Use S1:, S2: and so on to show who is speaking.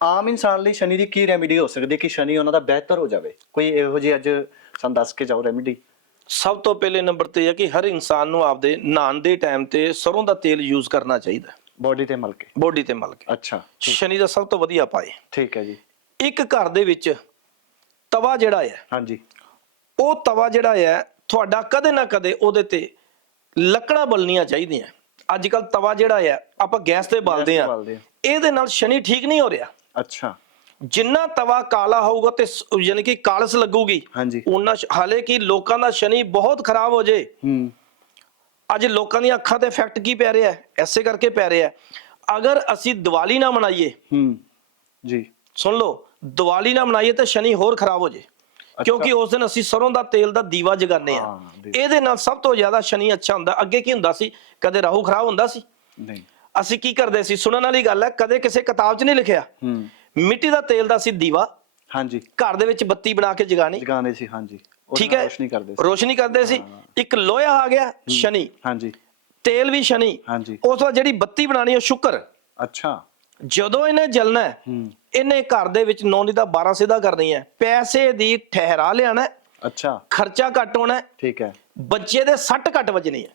S1: ਆਮ ਇਨਸਾਨ ਲਈ ਸ਼ਨੀ ਦੀ ਕੀ ਰੈਮੇਡੀ ਹੋ ਸਕਦੀ ਹੈ ਕਿ ਸ਼ਨੀ ਉਹਨਾਂ ਦਾ ਬਿਹਤਰ ਹੋ ਜਾਵੇ? ਕੋਈ ਇਹੋ ਜਿਹੀ ਅੱਜ ਸਾਨੂੰ ਦੱਸ ਕੇ ਜਾਓ ਰੈਮੇਡੀ
S2: ਸਭ ਤੋਂ ਪਹਿਲੇ ਨੰਬਰ ਤੇ ਹੈ ਕਿ ਹਰ ਇਨਸਾਨ ਨੂੰ ਆਪਦੇ ਨਹਾਉਣ ਦੇ ਟਾਈਮ ਤੇ ਸਰੋਂ ਦਾ ਤੇਲ ਯੂਜ਼ ਕਰਨਾ ਚਾਹੀਦਾ।
S1: ਬੋਡੀ ਤੇ ਮਲ ਕੇ?
S2: ਬੋਡੀ ਤੇ ਮਲ ਕੇ।
S1: ਅੱਛਾ
S2: ਸ਼ਨੀ ਦਾ ਸਭ ਤੋਂ ਵਧੀਆ ਪਾਏ
S1: ਠੀਕ ਹੈ ਜੀ।
S2: ਇੱਕ ਘਰ ਦੇ ਵਿੱਚ ਤਵਾ ਜਿਹੜਾ ਹੈ
S1: ਹਾਂਜੀ।
S2: ਉਹ ਤਵਾ ਜਿਹੜਾ ਹੈ ਤੁਹਾਡਾ ਕਦੇ ਨਾ ਕਦੇ ਉਹਦੇ ਤੇ ਲੱਕੜਾਂ ਬਲਣੀਆਂ ਚਾਹੀਦੀਆਂ। ਅੱਜ ਕੱਲ ਤਵਾ ਜਿਹੜਾ ਹੈ ਆਪਾਂ ਗੈਸ ਤੇ ਬਾਲਦੇ ਆ
S1: ਬਾਲਦੇ ਹਾਂ।
S2: ਇਹਦੇ ਨਾਲ ਸ਼ਨੀ ਠੀਕ ਨਹੀਂ ਹੋ ਰਿਹਾ।
S1: ਅੱਛਾ।
S2: ਜਿੰਨਾ ਤਵਾ ਕਾਲਾ ਹੋਊਗਾ ਤੇ ਸ- ਯਾਨੀ ਕਿ ਕਾਲਸ ਲੱਗੂਗੀ
S1: ਹਾਂਜੀ।
S2: ਉਹਨਾਂ ਹਾਲੇ ਕਿ ਲੋਕਾਂ ਦਾ ਸ਼ਨੀ ਬਹੁਤ ਖਰਾਬ ਹੋ ਜੇ।
S1: ਹੂੰ।
S2: ਅੱਜ ਲੋਕਾਂ ਦੀਆਂ ਅੱਖਾਂ ਤੇ ਇਫੈਕਟ ਕੀ ਪੈ ਰਿਹਾ ਹੈ? ਐਸੇ ਕਰਕੇ ਪੈ ਰਿਹਾ ਹੈ। ਅਗਰ ਅਸੀਂ ਦੀਵਾਲੀ ਨਾ ਮਨਾਈਏ
S1: ਹੂੰ। ਜੀ।
S2: ਸੁਣ ਲਓ ਦੀਵਾਲੀ ਨਾ ਮਨਾਈਏ ਤਾਂ ਸ਼ਨੀ ਹੋਰ ਖਰਾਬ ਹੋ ਜੇ। ਕਿਉਂਕਿ ਉਸ ਦਿਨ ਅਸੀਂ ਸਰੋਂ ਦਾ ਤੇਲ ਦਾ ਦੀਵਾ ਜਗਾਉਂਦੇ ਆ
S1: ਹਾਂ, ਬਿਲਕੁਲ।
S2: ਇਹਦੇ ਨਾਲ ਸਭ ਤੋਂ ਜ਼ਿਆਦਾ ਸ਼ਨੀ ਅੱਛਾ ਹੁੰਦਾ। ਅੱਗੇ ਕੀ ਹੁੰਦਾ ਸੀ? ਕਦੇ ਰਾਹੂ ਖਰਾਬ ਹੁੰਦਾ ਸੀ?
S1: ਨਹੀਂ।
S2: ਅਸੀਂ ਕੀ ਕਰਦੇ ਸੀ? ਸੁਣਨ ਵਾਲੀ ਗੱਲ ਹੈ ਕਦੇ ਕਿਸੇ ਕਿਤਾਬ 'ਚ ਨਹੀਂ ਲਿਖਿਆ।
S1: ਹੂੰ।
S2: ਮਿੱਟੀ ਦਾ ਤੇਲ ਦਾ ਸੀ ਦੀਵਾ।
S1: ਹਾਂਜੀ।
S2: ਘਰ ਦੇ ਵਿੱਚ ਬੱਤੀ ਬਣਾ ਕੇ ਜਗਾਣੀ
S1: ਜਗਾਉਂਦੇ ਸੀ ਹਾਂਜੀ। ਉਹਦੇ
S2: ਠੀਕ
S1: ਨਾਲ
S2: ਹੈ?
S1: ਰੋਸ਼ਨੀ ਕਰਦੇ ਸੀ।
S2: ਰੋਸ਼ਨੀ ਕਰਦੇ ਸੀ। ਇੱਕ ਲੋਹਾ ਆ ਗਿਆ ਸ਼ਨੀ।
S1: ਹਾਂਜੀ।
S2: ਤੇਲ ਵੀ ਸ਼ਨੀ।
S1: ਹਾਂਜੀ।
S2: ਉਸ ਤੋਂ ਬਾਅਦ ਜਿਹੜੀ ਬੱਤੀ ਬਣਾਣੀ ਉਹ ਸ਼ੁਕਰ।
S1: ਅੱਛਾ।
S2: ਜਦੋਂ ਇਹਨੇ ਜਲਣਾ ਹੈ,
S1: ਹੂੰ।
S2: ਇਹਨੇ ਘਰ ਦੇ ਵਿੱਚ ਨੌਨੀ ਦਾ 12 ਸਿੱਧਾ ਕਰਨੀ ਹੈ। ਪੈਸੇ ਦੀ ਠਹਿਰਾ ਲਿਆਣਾ ਹੈ,
S1: ਅੱਛਾ।
S2: ਖਰਚਾ ਘੱਟ ਹੋਣਾ ਹੈ,
S1: ਠੀਕ ਹੈ।
S2: ਬੱਚੇ ਦੇ ਸੱਟ ਘੱਟ ਵੱਜਣੀ ਹੈ।